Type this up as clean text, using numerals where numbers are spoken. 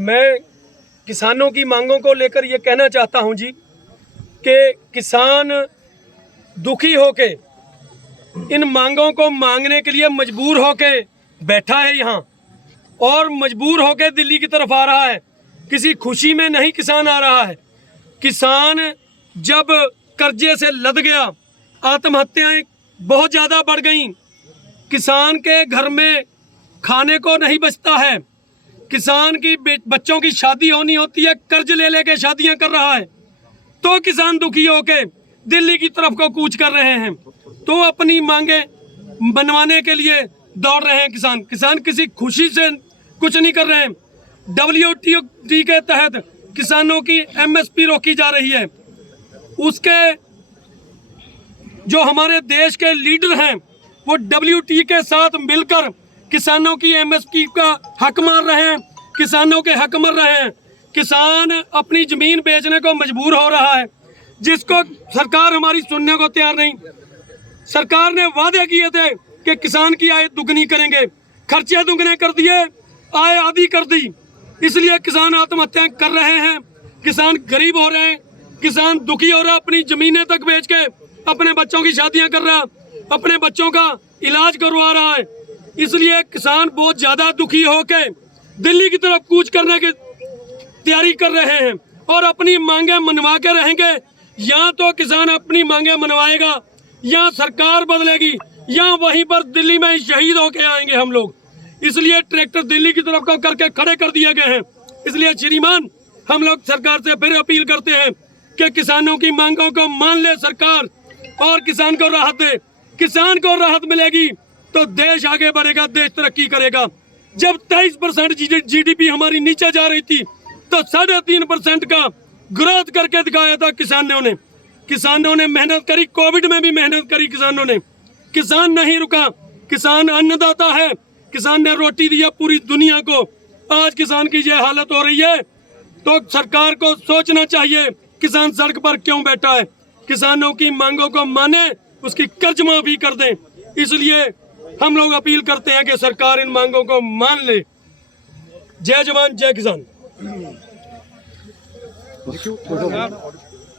मैं किसानों की मांगों को लेकर ये कहना चाहता हूं जी कि किसान दुखी होके इन मांगों को मांगने के लिए मजबूर होके बैठा है यहाँ और मजबूर होके दिल्ली की तरफ आ रहा है। किसी खुशी में नहीं किसान आ रहा है। किसान जब कर्जे से लद गया, आत्महत्याएं बहुत ज़्यादा बढ़ गईं, किसान के घर में खाने को नहीं बचता है, किसान की बच्चों की शादी होनी होती है, कर्ज ले लेके शादियां कर रहा है, तो किसान दुखी होके दिल्ली की तरफ को कूच कर रहे हैं। तो अपनी मांगे बनवाने के लिए दौड़ रहे हैं किसान किसी खुशी से कुछ नहीं कर रहे हैं। WTO के तहत किसानों की MSP रोकी जा रही है। उसके जो हमारे देश के लीडर हैं वो WTO के साथ मिलकर किसानों की MSP का हक मार रहे हैं, किसानों के हक मर रहे हैं। किसान अपनी जमीन बेचने को मजबूर हो रहा है, जिसको सरकार हमारी सुनने को तैयार नहीं। सरकार ने वादे किए थे कि किसान की आय दुगनी करेंगे, खर्चे दुगने कर दिए, आय आधी कर दी। इसलिए किसान आत्महत्या कर रहे हैं, किसान गरीब हो रहे हैं, किसान दुखी हो रहा, अपनी जमीनें तक बेच के अपने बच्चों की शादियां कर रहा, अपने बच्चों का इलाज करवा रहा है। इसलिए किसान बहुत ज्यादा दुखी होके दिल्ली की तरफ कूच करने की तैयारी कर रहे हैं और अपनी मांगे मनवा के रहेंगे। या तो किसान अपनी मांगे मनवाएगा, या सरकार बदलेगी, या वहीं पर दिल्ली में ही शहीद होके आएंगे हम लोग। इसलिए ट्रैक्टर दिल्ली की तरफ को करके खड़े कर दिए गए हैं। इसलिए श्रीमान, हम लोग सरकार से फिर अपील करते हैं कि किसानों की मांगों को मान ले सरकार और किसान को राहत दे। किसान को राहत मिलेगी तो देश आगे बढ़ेगा, देश तरक्की करेगा। जब 23% GDP हमारी नीचे जा रही थी तो 3.5% का ग्रोथ करके दिखाया था किसानों ने मेहनत करी, कोविड में भी मेहनत करी किसानों ने। किसान नहीं रुका, किसान अन्नदाता है, किसान ने रोटी दिया पूरी दुनिया को। आज किसान की ये हालत हो रही है तो सरकार को सोचना चाहिए किसान सड़क पर क्यों बैठा है। किसानों की मांगों को माने, उसकी कर्ज माफी कर दें। इसलिए हम लोग अपील करते हैं कि सरकार इन मांगों को मान ले। जय जवान जय किसान।